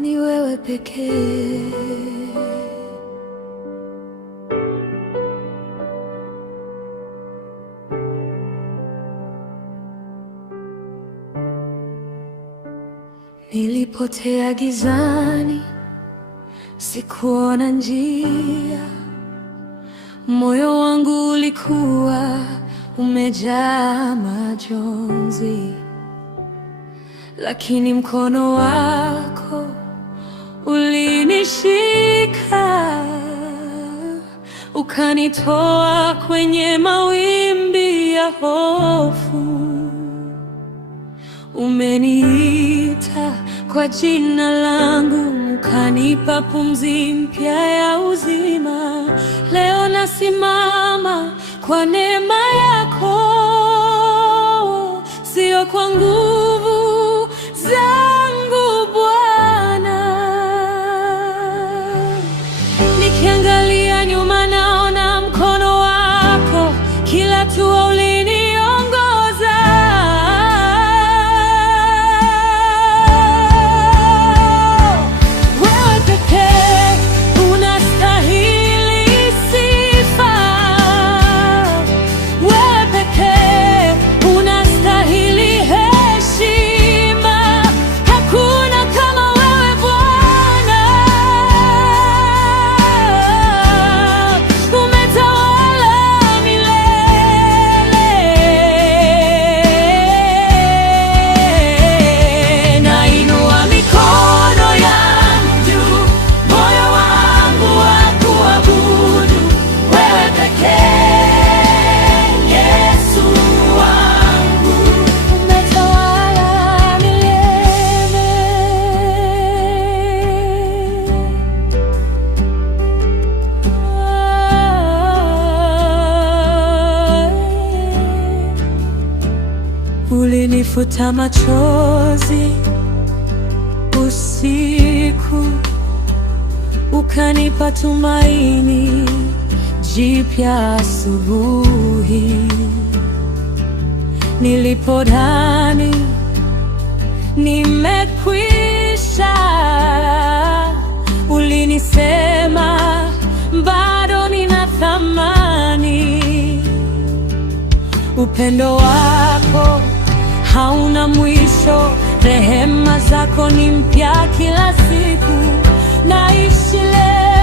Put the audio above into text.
Ni wewe pekee. Nilipotea gizani, sikuona njia. Moyo wangu ulikuwa umejaa majonzi, lakini mkono wako ulinishika, ukanitoa kwenye mawimbi ya hofu. Umeniita kwa jina langu, ukanipa pumzi mpya ya uzima. Leo nasimama kwa neema yako, sio kwa nguvu zangu Bwana. Nikiangalia nyuma naona mkono wako, kila hatua uliniongoza. Wewe pekee unastahili sifa, wewe pekee unastahili heshima. Hakuna kama wewe Bwana, umetawala milele. Nainua mikono yangu juu, moyo wangu wa kuabudu wewe pekee. Yesu wangu, umetawala milele. Ulinifuta machozi usiku, ukanipa tumaini jipya asubuhi. Nilipodhani nimekwisha, ulinisema bado nina thamani. Upendo wako hauna mwisho, rehema zako ni mpya kila siku. Naishi leo